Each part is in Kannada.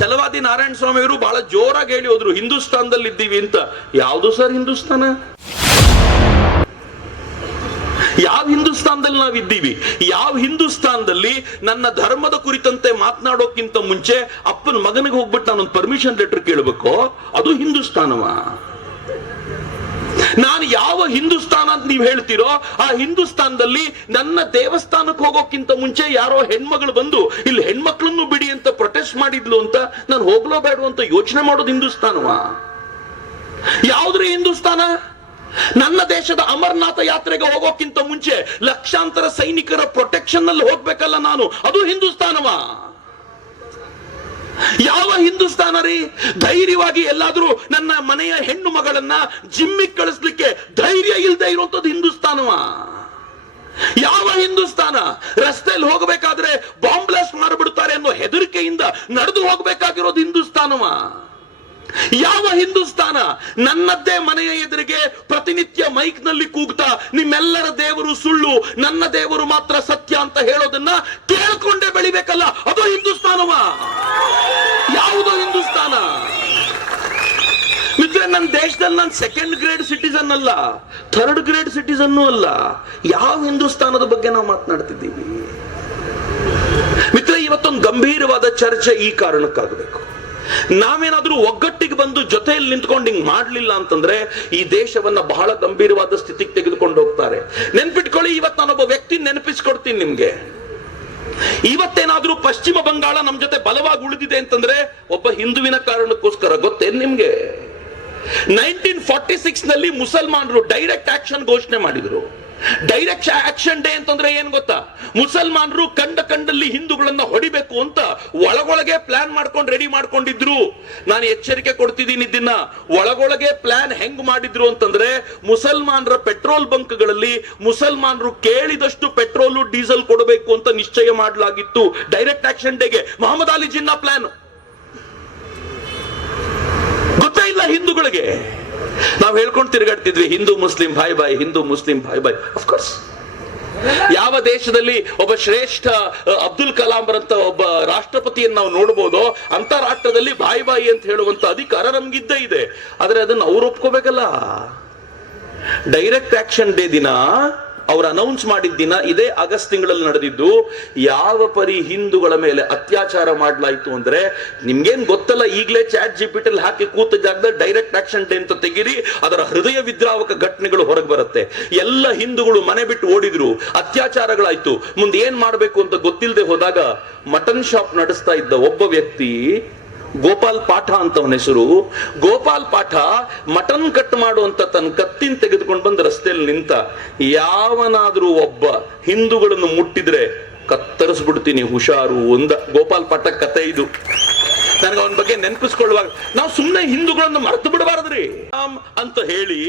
ಛಲವಾದಿ ನಾರಾಯಣ ಸ್ವಾಮಿ ಅವರು ಬಹಳ ಜೋರಾಗಿ ಹೇಳಿ ಹೋದ್ರು, ಹಿಂದೂಸ್ತಾನದಲ್ಲಿ ಇದ್ದೀವಿ ಅಂತ. ಯಾವುದು ಸರ್ ಹಿಂದೂಸ್ತಾನ? ಯಾವ ಹಿಂದೂಸ್ತಾನದಲ್ಲಿ ನಾವಿದ್ದೀವಿ? ಯಾವ ಹಿಂದೂಸ್ತಾನದಲ್ಲಿ ನನ್ನ ಧರ್ಮದ ಕುರಿತಂತೆ ಮಾತನಾಡೋಕ್ಕಿಂತ ಮುಂಚೆ ಅಪ್ಪನ ಮಗನಿಗೆ ಹೋಗ್ಬಿಟ್ಟು ನಾನೊಂದು ಪರ್ಮಿಷನ್ ಲೆಟರ್ ಕೇಳಬೇಕು? ಅದು ಹಿಂದೂಸ್ತಾನವ? ನಾನು ಯಾವ ಹಿಂದೂಸ್ತಾನ ಅಂತ ನೀವು ಹೇಳ್ತೀರೋ ಆ ಹಿಂದೂಸ್ತಾನದಲ್ಲಿ ನನ್ನ ದೇವಸ್ಥಾನಕ್ಕೆ ಹೋಗೋಕ್ಕಿಂತ ಮುಂಚೆ ಯಾರೋ ಹೆಣ್ಮಗಳು ಬಂದು ಇಲ್ಲಿ ಹೆಣ್ಮಕ್ಳನ್ನು ಬಿಡಿ ಅಂತ ಪ್ರೊಟೆಸ್ಟ್ ಮಾಡಿದ್ಲು ಅಂತ ನಾನು ಹೋಗ್ಲೋ ಬೇಡ ಅಂತ ಯೋಚನೆ ಮಾಡೋದು ಹಿಂದೂಸ್ತಾನವ? ಯಾವುದ್ರಿ ಹಿಂದೂಸ್ತಾನ? ನನ್ನ ದೇಶದ ಅಮರನಾಥ ಯಾತ್ರೆಗೆ ಹೋಗೋಕ್ಕಿಂತ ಮುಂಚೆ ಲಕ್ಷಾಂತರ ಸೈನಿಕರ ಪ್ರೊಟೆಕ್ಷನ್ ನಲ್ಲಿ ಹೋಗ್ಬೇಕಲ್ಲ ನಾನು, ಅದು ಹಿಂದೂಸ್ತಾನವ? ಯಾವ ಹಿಂದೂಸ್ತಾನ ರೀ? ಧೈರ್ಯವಾಗಿ ಎಲ್ಲಾದ್ರೂ ನನ್ನ ಮನೆಯ ಹೆಣ್ಣು ಮಗಳನ್ನ ಜಿಮ್ಮಿಗೆ ಕಳಿಸ್ಲಿಕ್ಕೆ ಧೈರ್ಯ ಇಲ್ಲದೆ ಇರುವಂತದ್ದು ಹಿಂದೂಸ್ತಾನವ? ಯಾವ ಹಿಂದೂಸ್ತಾನ? ರಸ್ತೆಯಲ್ಲಿ ಹೋಗಬೇಕಾದ್ರೆ ಬಾಂಬ್ ಬ್ಲಾಸ್ಟ್ ಮಾಡಿಬಿಡ್ತಾರೆ ಅನ್ನೋ ಹೆದರಿಕೆಯಿಂದ ನಡೆದು ಹೋಗ್ಬೇಕಾಗಿರೋದು ಹಿಂದೂಸ್ತಾನವ? ಯಾವ ಹಿಂದೂಸ್ತಾನ? ನನ್ನದ್ದೇ ಮನೆಯ ಎದುರಿಗೆ ಪ್ರತಿನಿತ್ಯ ಮೈಕ್ ನಲ್ಲಿ ಕೂಗ್ತಾ ನಿಮ್ಮೆಲ್ಲರ ದೇವರು ಸುಳ್ಳು, ನನ್ನ ದೇವರು ಮಾತ್ರ ಸತ್ಯ ಅಂತ ಹೇಳೋದನ್ನ ಕೇಳ್ಕೊಂಡೇ ಬೆಳಿಬೇಕಲ್ಲ, ಅದು ಹಿಂದೂಸ್ತಾನವ? ಯಾವುದೋ ಹಿಂದೂಸ್ತಾನ? ಮಿತ್ರ, ನನ್ನ ದೇಶದಲ್ಲಿ ನಾನು ಸೆಕೆಂಡ್ ಗ್ರೇಡ್ ಸಿಟಿಸನ್ ಅಲ್ಲ, ಥರ್ಡ್ ಗ್ರೇಡ್ ಸಿಟಿಸನ್ ಅಲ್ಲ. ಯಾವ ಹಿಂದೂಸ್ತಾನದ ಬಗ್ಗೆ ನಾವು ಮಾತನಾಡ್ತಿದ್ದೀವಿ? ಮಿತ್ರ, ಇವತ್ತೊಂದು ಗಂಭೀರವಾದ ಚರ್ಚೆ ಈ ಕಾರಣಕ್ಕಾಗಬೇಕು. ನಾವೇನಾದ್ರೂ ಒಗ್ಗಟ್ಟಿಗೆ ಬಂದು ಜೊತೆಯಲ್ಲಿ ನಿಂತ್ಕೊಂಡು ಹಿಂಗ್ ಮಾಡ್ಲಿಲ್ಲ ಅಂತಂದ್ರೆ ಈ ದೇಶವನ್ನ ಬಹಳ ಗಂಭೀರವಾದ ಸ್ಥಿತಿಗೆ ತೆಗೆದುಕೊಂಡು ಹೋಗ್ತಾರೆ. ನೆನ್ಪಿಟ್ಕೊಳ್ಳಿ, ಇವತ್ತು ನಾನೊಬ್ಬ ವ್ಯಕ್ತಿ ನೆನಪಿಸ್ಕೊಡ್ತೀನಿ ನಿಮ್ಗೆ. ಇವತ್ತೇನಾದ್ರೂ ಪಶ್ಚಿಮ ಬಂಗಾಳ ನಮ್ ಜೊತೆ ಬಲವಾಗಿ ಉಳಿದಿದೆ ಅಂತಂದ್ರೆ ಒಬ್ಬ ಹಿಂದುವಿನ ಕಾರಣಕ್ಕೋಸ್ಕರ. ಗೊತ್ತೇನ್ ನಿಮ್ಗೆ? 1946 ನಲ್ಲಿ ಮುಸಲ್ಮಾನರು ಡೈರೆಕ್ಟ್ ಆಕ್ಷನ್ ಘೋಷಣೆ ಮಾಡಿದ್ರು. ಡೈರೆಕ್ಟ್ ಆಕ್ಷನ್ ಡೇ ಅಂತಂದ್ರೆ ಏನ್ ಗೊತ್ತಾ? ಮುಸಲ್ಮಾನರು ಕಂಡಲ್ಲಿ ಹಿಂದೂಗಳನ್ನ ಹೊಡಿಬೇಕು ಅಂತ ಒಳಗೊಳಗೆ ಪ್ಲಾನ್ ಮಾಡ್ಕೊಂಡು ರೆಡಿ ಮಾಡ್ಕೊಂಡಿದ್ರು. ನಾನು ಎಚ್ಚರಿಕೆ ಕೊಡ್ತಿದ್ದೀನಿ ಇದನ್ನ. ಒಳಗೊಳಗೆ ಪ್ಲಾನ್ ಹೆಂಗ್ ಮಾಡಿದ್ರು ಅಂತಂದ್ರೆ, ಮುಸಲ್ಮಾನರ ಪೆಟ್ರೋಲ್ ಬಂಕ್ಗಳಲ್ಲಿ ಮುಸಲ್ಮಾನರು ಕೇಳಿದಷ್ಟು ಪೆಟ್ರೋಲು ಡೀಸೆಲ್ ಕೊಡಬೇಕು ಅಂತ ನಿಶ್ಚಯ ಮಾಡಲಾಗಿತ್ತು. ಡೈರೆಕ್ಟ್ ಆಕ್ಷನ್ ಡೇಗೆ ಮೊಹಮ್ಮದ್ ಅಲಿ ಜಿನ್ನಾ ಪ್ಲಾನ್. ಗೊತ್ತೇ ಇಲ್ಲ ಹಿಂದೂಗಳಿಗೆ. ನಾವು ಹೇಳ್ಕೊಂಡು ತಿರುಗಾಡ್ತಿದ್ವಿ, ಹಿಂದೂ ಮುಸ್ಲಿಂ ಭಾಯ್ ಬಾಯ್, ಹಿಂದೂ ಮುಸ್ಲಿಂ ಭಾಯ್ ಬಾಯ್. ಅಫ್ಕೋರ್ಸ್, ಯಾವ ದೇಶದಲ್ಲಿ ಒಬ್ಬ ಶ್ರೇಷ್ಠ ಅಬ್ದುಲ್ ಕಲಾಂ ಅಂತ ಒಬ್ಬ ರಾಷ್ಟ್ರಪತಿಯನ್ನು ನಾವು ನೋಡಬಹುದು, ಅಂತ ರಾಷ್ಟ್ರದಲ್ಲಿ ಬಾಯಿ ಬಾಯಿ ಅಂತ ಹೇಳುವಂತ ಅಧಿಕಾರ ನಮ್ಗಿದ್ದೇ ಇದೆ. ಆದ್ರೆ ಅದನ್ನ ಅವ್ರು ಒಪ್ಕೋಬೇಕಲ್ಲ. ಡೈರೆಕ್ಟ್ ಆಕ್ಷನ್ ಡೇ ದಿನ ಅವ್ರು ಅನೌನ್ಸ್ ಮಾಡಿದ ದಿನ ಇದೇ ಆಗಸ್ಟ್ ತಿಂಗಳಲ್ಲಿ ನಡೆದಿದ್ದು. ಯಾವ ಪರಿ ಹಿಂದೂಗಳ ಮೇಲೆ ಅತ್ಯಾಚಾರ ಮಾಡಲಾಯಿತು ಅಂದ್ರೆ ನಿಮ್ಗೇನ್ ಗೊತ್ತಲ್ಲ. ಈಗಲೇ ಚಾಟ್ ಜಿಪಿಟಿ ಹಾಕಿ ಕೂತ ಜಾಗದಲ್ಲಿ ಡೈರೆಕ್ಟ್ ಆಕ್ಷನ್ ಡೇ ಅಂತ ತೆಗೀರಿ, ಅದರ ಹೃದಯ ವಿದ್ರಾವಕ ಘಟನೆಗಳು ಹೊರಗೆ ಬರುತ್ತೆ. ಎಲ್ಲ ಹಿಂದೂಗಳು ಮನೆ ಬಿಟ್ಟು ಓಡಿದ್ರು, ಅತ್ಯಾಚಾರಗಳಾಯ್ತು. ಮುಂದೆ ಏನ್ ಮಾಡ್ಬೇಕು ಅಂತ ಗೊತ್ತಿಲ್ಲದೆ ಹೋದಾಗ ಮಟನ್ ಶಾಪ್ ನಡೆಸ್ತಾ ಇದ್ದ ಒಬ್ಬ ವ್ಯಕ್ತಿ, ಗೋಪಾಲ್ ಪಾಠ ಅಂತ ಅವನ ಹೆಸರು. ಗೋಪಾಲ್ ಪಾಠ ಮಟನ್ ಕಟ್ ಮಾಡುವಂತ ತನ್ನ ಕತ್ತಿನ ತೆಗೆದುಕೊಂಡು ಬಂದು ರಸ್ತೆಯಲ್ಲಿ ನಿಂತ. ಯಾವನಾದ್ರೂ ಒಬ್ಬ ಹಿಂದೂಗಳನ್ನು ಮುಟ್ಟಿದ್ರೆ ಕತ್ತರಿಸ್ಬಿಡ್ತೀನಿ ಹುಷಾರು ಒಂದ. ಗೋಪಾಲ್ ಪಾಠ ಕತೆ ಇದು. ನನಗೆ ಅವನ ಬಗ್ಗೆ ನೆನಪಿಸ್ಕೊಳ್ಳುವಾಗ ನಾವು ಸುಮ್ಮನೆ ಹಿಂದೂಗಳನ್ನು ಮರೆತು ಬಿಡಬಾರದ್ರಿ ಅಂತ ಹೇಳಿ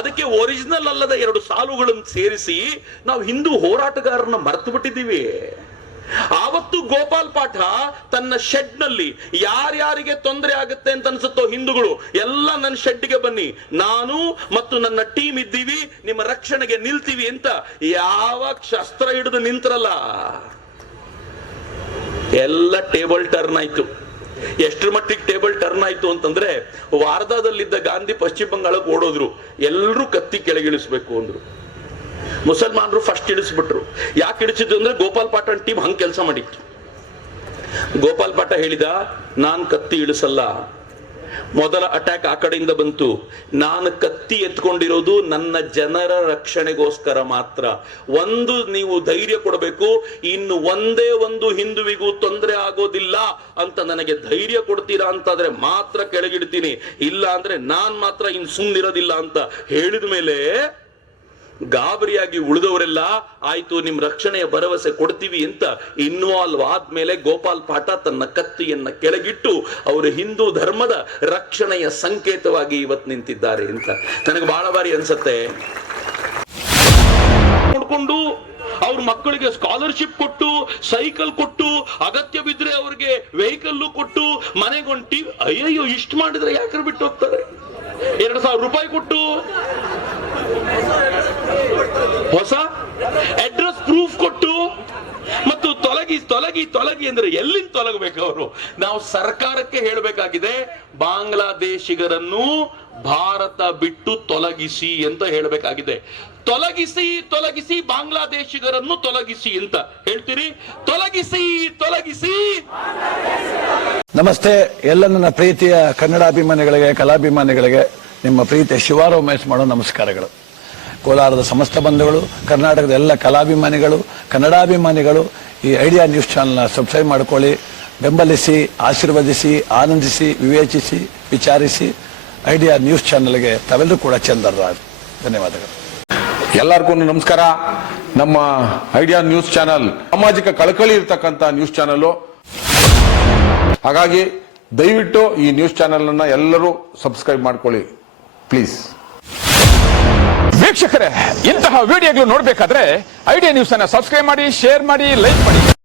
ಅದಕ್ಕೆ ಒರಿಜಿನಲ್ ಅಲ್ಲದ 2 ಸಾಲುಗಳನ್ನು ಸೇರಿಸಿ ನಾವು ಹಿಂದೂ ಹೋರಾಟಗಾರರನ್ನ ಮರೆತು ಬಿಟ್ಟಿದ್ದೀವಿ. ಆವತ್ತು ಗೋಪಾಲ್ ಪಾಠ ತನ್ನ ಶೆಡ್ ನಲ್ಲಿ ಯಾರ್ಯಾರಿಗೆ ತೊಂದರೆ ಆಗುತ್ತೆ ಅಂತ ಅನ್ಸುತ್ತೋ ಹಿಂದೂಗಳು ಎಲ್ಲ ನನ್ನ ಶೆಡ್ಗೆ ಬನ್ನಿ, ನಾನು ಮತ್ತು ನನ್ನ ಟೀಮ್ ಇದ್ದೀವಿ, ನಿಮ್ಮ ರಕ್ಷಣೆಗೆ ನಿಲ್ತೀವಿ ಅಂತ ಯಾವಾಗ ಶಸ್ತ್ರ ಹಿಡಿದು ನಿಂತ್ರಲ್ಲ, ಎಲ್ಲ ಟೇಬಲ್ ಟರ್ನ್ ಆಯ್ತು. ಎಷ್ಟರ ಮಟ್ಟಿಗೆ ಟೇಬಲ್ ಟರ್ನ್ ಆಯ್ತು ಅಂತಂದ್ರೆ, ವಾರ್ಧಾದಲ್ಲಿದ್ದ ಗಾಂಧಿ ಪಶ್ಚಿಮ ಬಂಗಾಳಕ್ಕೆ ಓಡೋದ್ರು. ಎಲ್ಲರೂ ಕತ್ತಿ ಕೆಳಗಿಳಿಸ್ಬೇಕು ಅಂದ್ರು. ಮುಸಲ್ಮಾನರು ಫಸ್ಟ್ ಇಳಿಸ್ಬಿಟ್ರು. ಯಾಕೆ ಇಳಿಸಿದ್ರು ಅಂದ್ರೆ ಗೋಪಾಲ್ ಪಾಠ ಟೀಮ್ ಹಂಗ್ ಕೆಲಸ ಮಾಡಿತ್ತು. ಗೋಪಾಲ್ ಪಾಠ ಹೇಳಿದ, ನಾನ್ ಕತ್ತಿ ಇಳಿಸಲ್ಲ. ಮೊದಲ ಅಟ್ಯಾಕ್ ಆ ಕಡೆಯಿಂದ ಬಂತು. ನಾನು ಕತ್ತಿ ಎತ್ಕೊಂಡಿರೋದು ನನ್ನ ಜನರ ರಕ್ಷಣೆಗೋಸ್ಕರ ಮಾತ್ರ. ಒಂದು, ನೀವು ಧೈರ್ಯ ಕೊಡಬೇಕು. ಇನ್ನು ಒಂದೇ ಒಂದು ಹಿಂದುವಿಗೂ ತೊಂದರೆ ಆಗೋದಿಲ್ಲ ಅಂತ ನನಗೆ ಧೈರ್ಯ ಕೊಡ್ತೀರಾ ಅಂತಾದ್ರೆ ಮಾತ್ರ ಕೆಳಗಿಡ್ತೀನಿ, ಇಲ್ಲ ಅಂದ್ರೆ ನಾನ್ ಮಾತ್ರ ಇನ್ ಸುಮ್ಮನಿರೋದಿಲ್ಲ ಅಂತ ಹೇಳಿದ ಮೇಲೆ ಗಾಬರಿಯಾಗಿ ಉಳಿದವರೆಲ್ಲ ಆಯ್ತು ನಿಮ್ ರಕ್ಷಣೆಯ ಭರವಸೆ ಕೊಡ್ತೀವಿ ಅಂತ ಇನ್ವಾಲ್ವ್ ಆದ್ಮೇಲೆ ಗೋಪಾಲ್ ಪಾಠ ತನ್ನ ಕತ್ತಿಯನ್ನ ಕೆಳಗಿಟ್ಟು ಅವರು ಹಿಂದೂ ಧರ್ಮದ ರಕ್ಷಣೆಯ ಸಂಕೇತವಾಗಿ ಇವತ್ತು ನಿಂತಿದ್ದಾರೆ ಅಂತ ನನಗೆ ಬಹಳ ಬಾರಿ ಅನ್ಸತ್ತೆ. ನೋಡ್ಕೊಂಡು ಅವ್ರ ಮಕ್ಕಳಿಗೆ ಸ್ಕಾಲರ್ಶಿಪ್ ಕೊಟ್ಟು, ಸೈಕಲ್ ಕೊಟ್ಟು, ಅಗತ್ಯ ಬಿದ್ರೆ ಅವ್ರಿಗೆ ವೆಹಿಕಲ್ ಕೊಟ್ಟು, ಮನೆಗೊಂಟಿ ಅಯ್ಯಯ್ಯೋ ಇಷ್ಟು ಮಾಡಿದ್ರೆ ಯಾಕ್ರೆ ಬಿಟ್ಟು ಹೋಗ್ತಾರೆ. 2,000 ರೂಪಾಯಿ ಕೊಟ್ಟು, ಹೊಸ ಅಡ್ರೆಸ್ ಪ್ರೂಫ್ ಕೊಟ್ಟು, ಮತ್ತು ತೊಲಗಿ ತೊಲಗಿ ಅಂದ್ರೆ ಎಲ್ಲಿಂದ ತೊಲಗಬೇಕು ಅವರು? ನಾವು ಸರ್ಕಾರಕ್ಕೆ ಹೇಳಬೇಕಾಗಿದೆ, ಬಾಂಗ್ಲಾದೇಶಿಗರನ್ನು ಭಾರತ ಬಿಟ್ಟು ತೊಲಗಿಸಿ ಅಂತ ಹೇಳಬೇಕಾಗಿದೆ. ತೊಲಗಿಸಿ ಬಾಂಗ್ಲಾದೇಶಿಗರನ್ನು ತೊಲಗಿಸಿ ಅಂತ ಹೇಳ್ತೀರಿ. ತೊಲಗಿಸಿ. ನಮಸ್ತೆ ಎಲ್ಲ ನನ್ನ ಪ್ರೀತಿಯ ಕನ್ನಡಾಭಿಮಾನಿಗಳಿಗೆ, ಕಲಾಭಿಮಾನಿಗಳಿಗೆ ನಿಮ್ಮ ಪ್ರೀತಿಯ ಶಿವಾರಾವ್ ಮಹೇಶ್ ಮಾಡೋ ನಮಸ್ಕಾರಗಳು. ಕೋಲಾರದ ಸಮಸ್ತ ಬಂಧುಗಳು, ಕರ್ನಾಟಕದ ಎಲ್ಲ ಕಲಾಭಿಮಾನಿಗಳು, ಕನ್ನಡಾಭಿಮಾನಿಗಳು ಈ ಐಡಿಯಾ ನ್ಯೂಸ್ ಚಾನೆಲ್ನ ಸಬ್ಸ್ಕ್ರೈಬ್ ಮಾಡ್ಕೊಳ್ಳಿ, ಬೆಂಬಲಿಸಿ, ಆಶೀರ್ವದಿಸಿ, ಆನಂದಿಸಿ, ವಿವೇಚಿಸಿ, ವಿಚಾರಿಸಿ. ಐಡಿಯಾ ನ್ಯೂಸ್ ಚಾನೆಲ್ಗೆ ತಾವೆಲ್ಲರೂ ಕೂಡ ಚಂದರ್ರಾಜ್. ಧನ್ಯವಾದಗಳು. ಎಲ್ಲರಿಗೂ ನಮಸ್ಕಾರ. ನಮ್ಮ ಐಡಿಯಾ ನ್ಯೂಸ್ ಚಾನೆಲ್ ಸಾಮಾಜಿಕ ಕಳಕಳಿ ಇರ್ತಕ್ಕಂಥ ನ್ಯೂಸ್ ಚಾನೆಲ್. ಹಾಗಾಗಿ ದಯವಿಟ್ಟು ಈ ನ್ಯೂಸ್ ಚಾನೆಲ್ ಅನ್ನ ಎಲ್ಲರೂ ಸಬ್ಸ್ಕ್ರೈಬ್ ಮಾಡ್ಕೊಳ್ಳಿ ಪ್ಲೀಸ್. ವೀಕ್ಷಕರೇ, ಇಂತಹ ವಿಡಿಯೋಗಳು ನೋಡಬೇಕಾದ್ರೆ ಐಡಿಯಾ ನ್ಯೂಸ್ ಅನ್ನ ಸಬ್ಸ್ಕ್ರೈಬ್ ಮಾಡಿ, ಶೇರ್ ಮಾಡಿ, ಲೈಕ್ ಮಾಡಿ.